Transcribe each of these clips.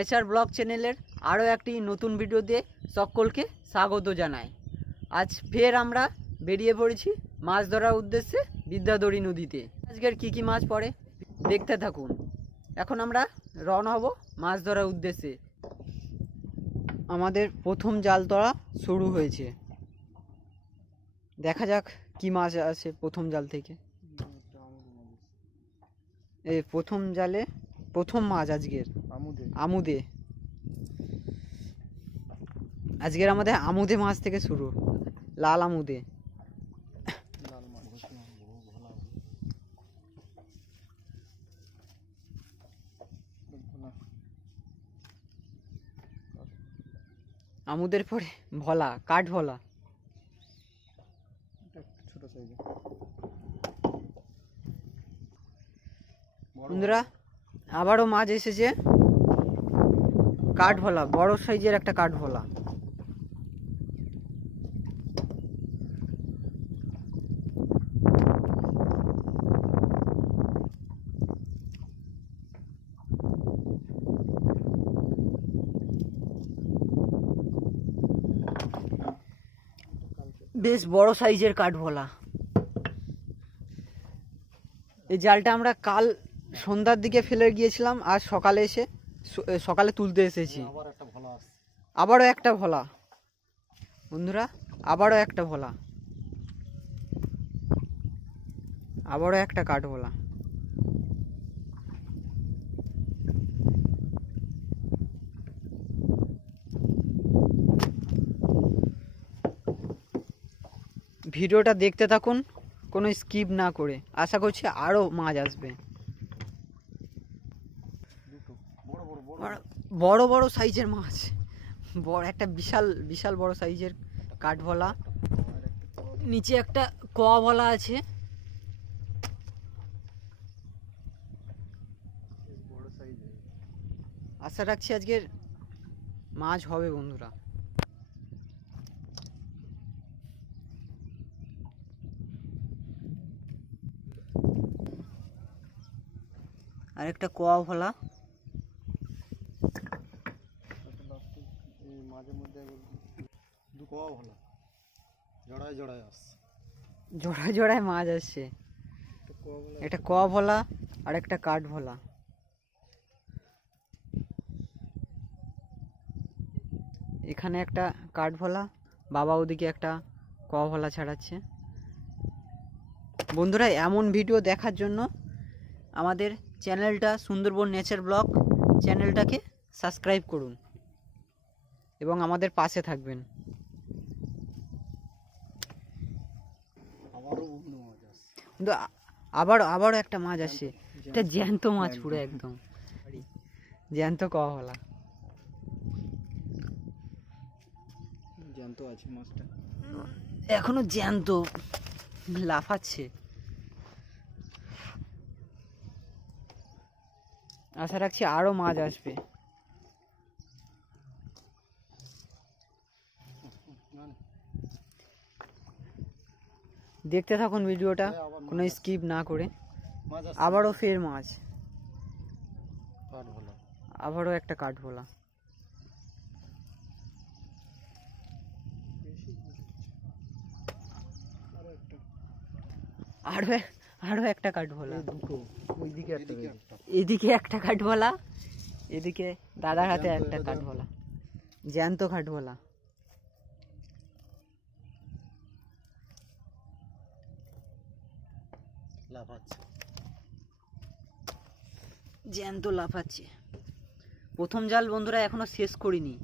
Nature blog চ্যানেলের আরও একটি নতুন ভিডিও দিয়ে সকলকে স্বাগত জানাই। আজ ফের আমরা বেরিয়ে পড়েছি মাছ ধরার উদ্দেশ্যে বিদ্যাধরী নদীতে। আজকের কি মাছ পড়ে দেখতে থাকুন। এখন আমরা রওনা হব মাছ ধরার উদ্দেশ্যে। আমাদের প্রথম জাল ধরা শুরু হয়েছে, দেখা যাক কি মাছ আসে প্রথম জাল থেকে। এই প্রথম জালে প্রথম মাছ আজকের আমুদে। আজকের আমাদের আমুদে মাছ থেকে শুরু, লাল আমুদে। আমুদের পরে ভোলা, কাঠ ভোলা। বন্ধুরা আবারও মাছ এসেছে, কাঠ ভোলা, বড় সাইজের একটা কাঠ ভোলা। বেশ বড় সাইজের কাঠ ভোলা। এই জালটা আমরা কাল সন্ধ্যার দিকে ফেলে গিয়েছিলাম, আজ সকালে এসে সকালে তুলতে এসেছি। আবারও একটা ভোলা বন্ধুরা, আবারও একটা ভোলা, আবারও একটা কাঠ ভোলা। ভিডিওটা দেখতে থাকুন কোনো স্কিপ না করে, আশা করছি আরও মাছ আসবে। বড় বড় সাইজের মাছ, বড় একটা বিশাল বড় সাইজের কাঠভোলা। নিচে একটা কোয়া ভোলা আছে। আশা রাখছি আজকের মাছ হবে বন্ধুরা। আর একটা কোয়া ভোলা। জোড়ায় মাছ আসছে। একটা কোয়া ভোলা আর একটা কাঠ ভোলা। এখানে একটা কাঠ ভোলা, বাবা ওদিকে একটা কোয়া ভোলা ছাড়াচ্ছে। বন্ধুরা এমন ভিডিও দেখার জন্য আমাদের চ্যানেলটা সুন্দরবন নেচার ব্লগ চ্যানেলটাকে সাবস্ক্রাইব করুন এবং আমাদের পাশে থাকবেন। কিন্তু আবারও একটা মাছ আসছে, এটা জ্যান্ত মাছ, পুরো একদম জ্যান্ত কোয়া ভোলা। জ্যান্ত আছে মাছটা, এখনো জ্যান্ত লাফাচ্ছে। আশা রাখছি আরো মাছ আসবে। দেখতে থাকুন ভিডিওটা কোনো স্কিপ না করে। আবারও ফের মাছ, আবারও একটা কাঠ ভোলা। আরো একটা কাঠ ভোলা। এদিকে একটা কাঠ ভোলা, এদিকে দাদার হাতে একটা কাঠ ভোলা, জ্যান্ত কাঠ ভোলা। জ্যান্ত লাফাচ্ছে। প্রথম জাল বন্ধুরা এখনো শেষ করিনি,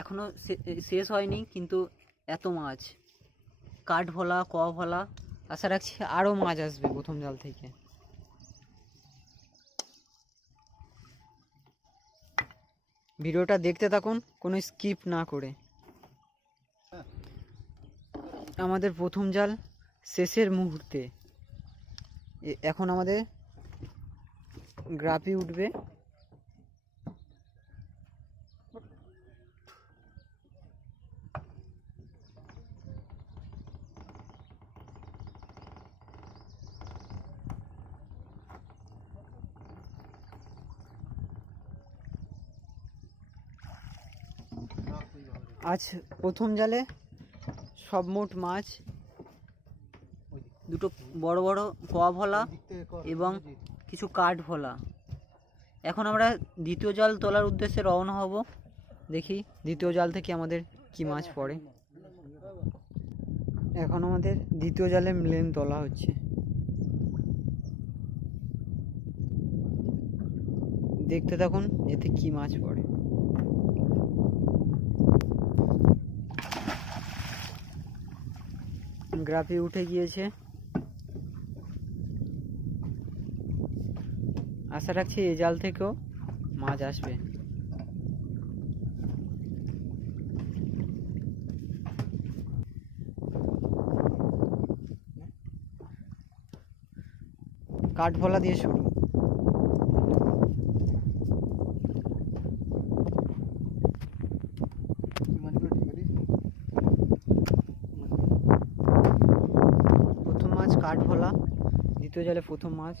এখনো শেষ হয়নি, কিন্তু এত মাছ, কাঠ ভোলা, কোয়া ভোলা। আশা রাখছি আরও মাছ আসবে প্রথম জাল থেকে। ভিডিওটা দেখতে থাকুন কোনো স্কিপ না করে। আমাদের প্রথম জাল শেষের মুহূর্তে, এখন আমাদের গ্রাপি উঠবে। আজ প্রথম জালে সব মোট মাছ দুটো বড় বড় কোয়া ভোলা এবং কিছু কাঠ ভোলা। এখন আমরা দ্বিতীয় জাল তোলার উদ্দেশ্যে রওনা হব। দেখি দ্বিতীয় জাল থেকে আমাদের কি মাছ পড়ে। এখন আমাদের দ্বিতীয় জালে মেলেন তোলা হচ্ছে। দেখতে থাকুন এতে কি মাছ পড়ে। গ্রাফি উঠে গিয়েছে। আশা রাখছি এই জাল থেকেও মাছ আসবে। কাঠভোলা দিয়ে শুরু। প্রথম মাছ কাঠভোলা, দ্বিতীয় জালে প্রথম মাছ।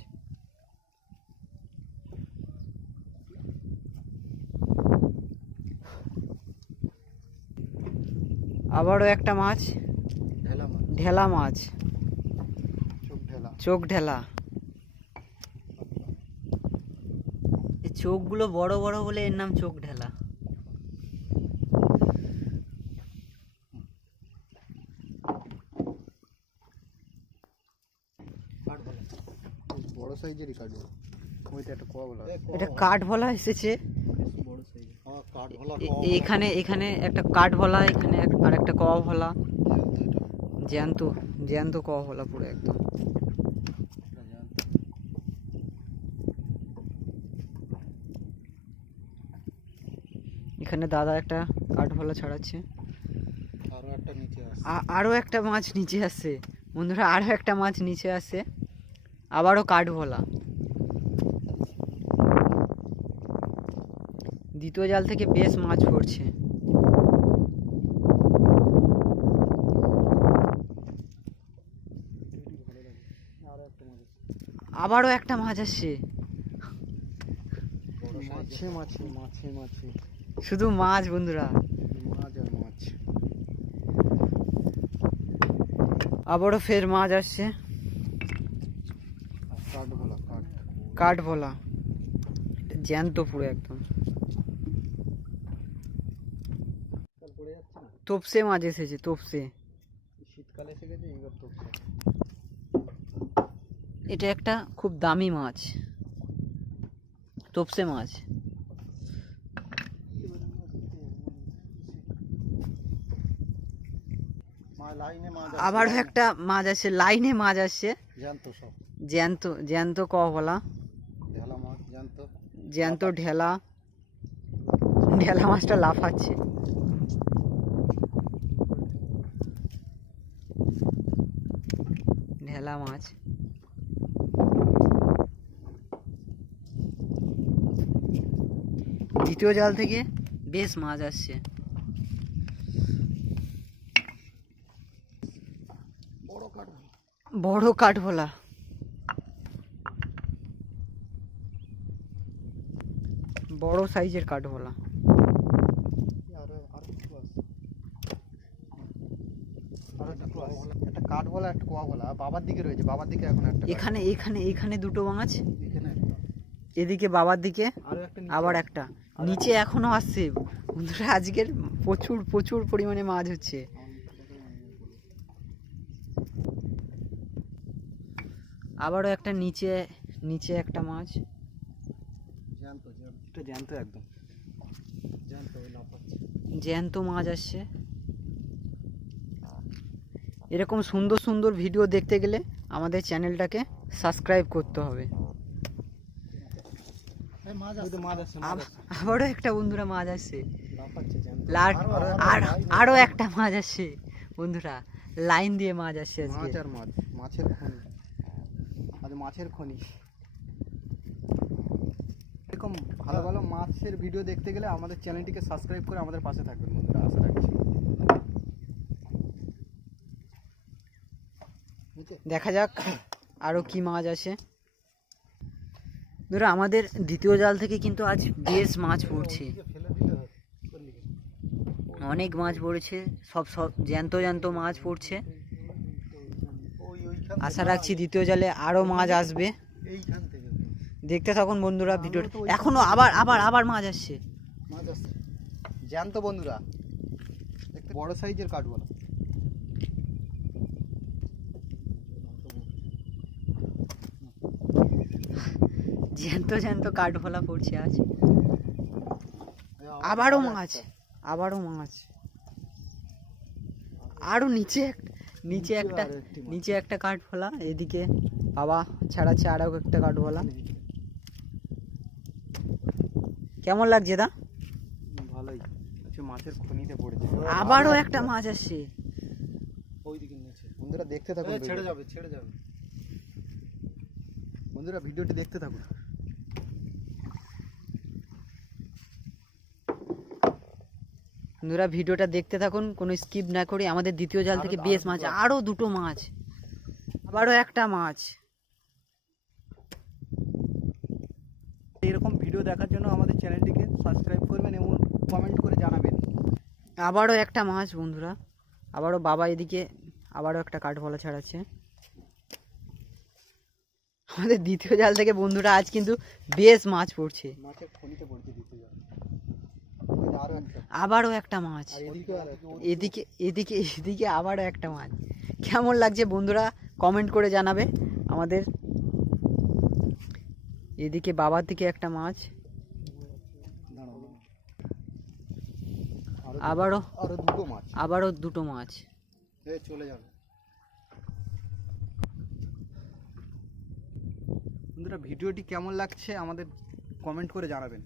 আবারও একটা মাছ, ঢেলা মাছ, চোখ ঢেলা। এই চোখগুলো বড় বড় বলে এর নাম চোখ ঢেলা। বড় সাইজেরই কাঠভোলা, ওইটা একটা কোয়া বলা। এটা কাঠভোলা এসেছে। এখানে এখানে একটা কাঠভোলা, এখানে আর একটা কোয়া ভোলা, জ্যান্ত জ্যান্ত কোয়া ভোলা পুরো একদম। এখানে দাদা একটা কাঠভোলা ছাড়াচ্ছে। আরো একটা মাছ নিচে আসছে বন্ধুরা, আরো একটা মাছ নিচে আসছে। আবারও কাঠভোলা। দ্বিতীয় জাল থেকে বেশ মাছ পড়ছে। আবারও একটা মাছ আসছে। শুধু মাছ বন্ধুরা, আবারও ফের মাছ আসছে। কাঠভোলা জ্যান্ত পুরো একদম। তোপসে মাছ এসেছে, তোপসে। শীতকালে এসে গেছে, এবার তোপসে। এটা একটা খুব দামি মাছ, তোপসে মাছ। আবারও একটা মাছ আসছে, লাইনে মাছ আসছে। জ্যান্ত জ্যান্ত কলা, জ্যান্ত ঢেলা। ঢেলা মাছটা লাফাচ্ছে। ঢেলা মাছ। দ্বিতীয় জাল থেকে বেশ মাছ আসছে। বড় কাঠভোলা। বড় সাইজের কাঠভোলা। একটা কাঠভোলা, একটা কোয়া ভোলা। বাবার দিকে রয়েছে, বাবার দিকে এখন একটা। এখানে এখানে এখানে দুটো মাছ, এদিকে বাবার দিকে আবার একটা। নিচে এখনো আসছে বন্ধুরা। আজকের প্রচুর প্রচুর পরিমাণে মাছ হচ্ছে। আবারও একটা নিচে, নিচে একটা মাছ। জ্যান্ত একদম জ্যান্ত মাছ আসছে। এরকম সুন্দর সুন্দর ভিডিও দেখতে গেলে আমাদের চ্যানেলটাকে সাবস্ক্রাইব করতে হবে। আবারও একটা বন্ধুরা মাছ আসছে। আরো একটা মাছ আসছে বন্ধুরা, লাইন দিয়ে মাছ আসছে আজকে। মাছের খনি, আজ মাছের খনি। এরকম ভালো ভালো মাছের ভিডিও দেখতে গেলে আমাদের চ্যানেলটিকে সাবস্ক্রাইব করে আমাদের পাশে থাকবেন বন্ধুরা, আশা রাখছি। দেখা যাক আরো কি মাছ আসে। ধরো আমাদের দ্বিতীয় জাল থেকে কিন্তু আজ বেশ মাছ পড়ছে। অনেক মাছ পড়েছে, সব সব জ্যান্ত জ্যান্ত মাছ পড়ছে। আশা রাখছি দ্বিতীয় জালে আরো মাছ আসবে। এইখান থেকে দেখতে থাকুন বন্ধুরা ভিডিও। এখনো আবার আবার আবার মাছ আসছে। মাছ আসছে জ্যান্ত বন্ধুরা, দেখতে বড় সাইজের কাঠওয়ালা। জ্যান্ত জ্যান্ত কাঠভোলা পড়ছে আজ। আবারও মাছ, আবারও মাছ। আরো নিচে নিচে একটা নিচে একটা কাঠভোলা, এদিকে বাবা ছাড়াচ্ছে আরো একটা কাঠভোলা। কেমন লাগছে দা? ভালোই আচ্ছা, মাছের খনিতে পড়েছে। আবারও একটা মাছ আসছে। ওইদিকে নিচে বন্ধুরা দেখতে থাকুন, ছেড়ে যাবে ছেড়ে যাবে। বন্ধুরা ভিডিওটি দেখতে থাকুন। বন্ধুরা ভিডিওটা দেখতে থাকুন, কোনো স্কিপ না করে। আমাদের দ্বিতীয় জাল থেকে বেশ মাছ, আরো দুটো মাছ, আবারও একটা মাছ। এরকম ভিডিও দেখার জন্য আমাদের চ্যানেলটিকে সাবস্ক্রাইব করবেন এবং কমেন্ট করে জানাবেন। আবারও একটা মাছ বন্ধুরা, আবারও বাবা এদিকে আবারও একটা কাঠভোলা ছাড়াচ্ছে। আমাদের দ্বিতীয় জাল থেকে বন্ধুরা আজ কিন্তু বেশ মাছ পড়ছে। মাছের খনিতে পড়ছে দ্বিতীয় জাল। আরো একটা, আবারও একটা মাছ। এদিকে এদিকে এদিকে এদিকে আবারও একটা মাছ। কেমন লাগছে বন্ধুরা কমেন্ট করে জানাবে আমাদের। এদিকে বাবার দিকে একটা মাছ, আবারও আরো দুটো মাছ, আবারও দুটো মাছ। চলে যাবে। বন্ধুরা ভিডিওটি কেমন লাগছে আমাদের কমেন্ট করে জানাবেন।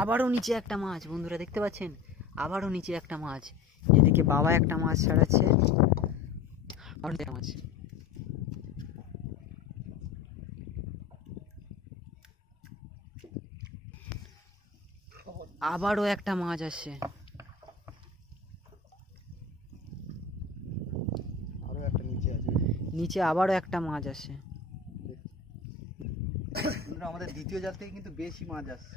আবারও নিচে একটা মাছ বন্ধুরা, দেখতে পাচ্ছেন? আবারও নিচে একটা মাছ। এদিকে বাবা একটা মাছ ছাড়াচ্ছে, আরো একটা মাছ। আবারও একটা মাছ আসছে। আরো একটা নিচে আছে, নিচে আবারও একটা মাছ আসছে। বন্ধুরা আমাদের দ্বিতীয় জাল থেকে কিন্তু বেশি মাছ আসছে।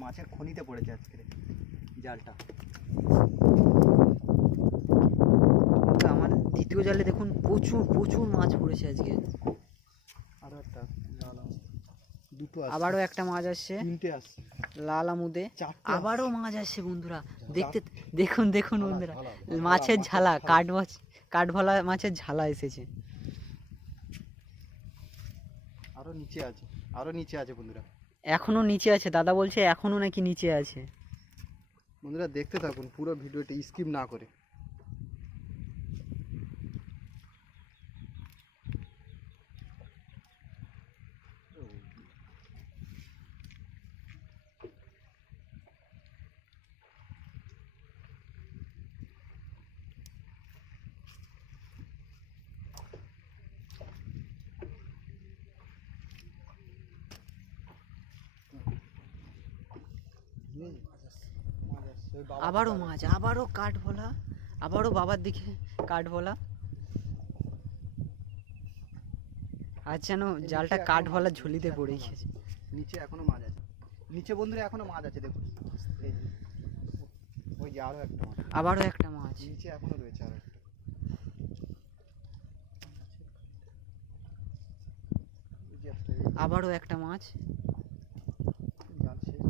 মাছের খনিতে পড়েছে আজকে জালটা। আমার দ্বিতীয় জালে দেখুন প্রচুর প্রচুর মাছ পড়েছে আজকে। আরো একটা দুটো আসছে, আবারও একটা মাছ আসছে তিনটে আসছে, লাল আমুদে। চারটে আবারও মাছ আসছে বন্ধুরা, দেখতে দেখুন দেখুন বন্ধুরা, মাছের ঝালা, কাঠভোলা মাছের ঝালা এসেছে। আরো নিচে আছে, আরো নিচে আছে বন্ধুরা। এখনো নিচে আছে, দাদা বলছে এখনো নাকি নিচে আছে। বন্ধুরা দেখতে থাকুন পুরো ভিডিওটি স্কিপ না করে। আবারও মাছ, আবারও কাঠভোলা, আবারও বাবার দিকে কাঠভোলা। আজ যেন জালটা কাঠভোলা ঝুলিতে পড়ে গেছে। নিচে এখনো মাছ আছে, নিচে বন্ধুরা এখনো মাছ আছে দেখুন। এই যে, ওই যে আরো একটা মাছ, আবারও একটা মাছ। নিচে এখনো রয়েছে আরো একটা। এই যে একটা, আবারও একটা মাছ। জাল শেষ।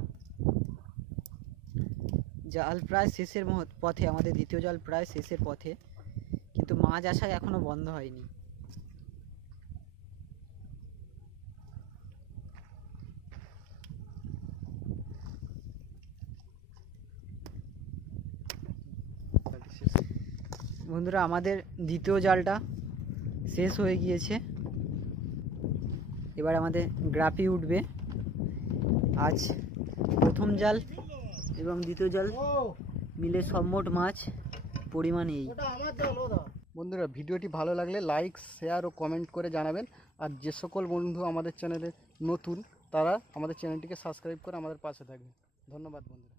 জাল প্রায় শেষের পথে, আমাদের দ্বিতীয় জাল প্রায় শেষের পথে, কিন্তু মাছ আসা এখনো বন্ধ হয়নি। বন্ধুরা আমাদের দ্বিতীয় জালটা শেষ হয়ে গিয়েছে, এবার আমাদের গ্রাপি উঠবে। আজ প্রথম জাল এবং দ্বিতীয় জাল মিলে সব মোট মাছ পরিমাণ এই। বন্ধুরা ভিডিওটি ভালো লাগলে লাইক শেয়ার ও কমেন্ট করে জানাবেন। আর যে সকল বন্ধু আমাদের চ্যানেলে নতুন তারা আমাদের চ্যানেলটিকে সাবস্ক্রাইব করে আমাদের পাশে থাকবেন। ধন্যবাদ বন্ধুরা।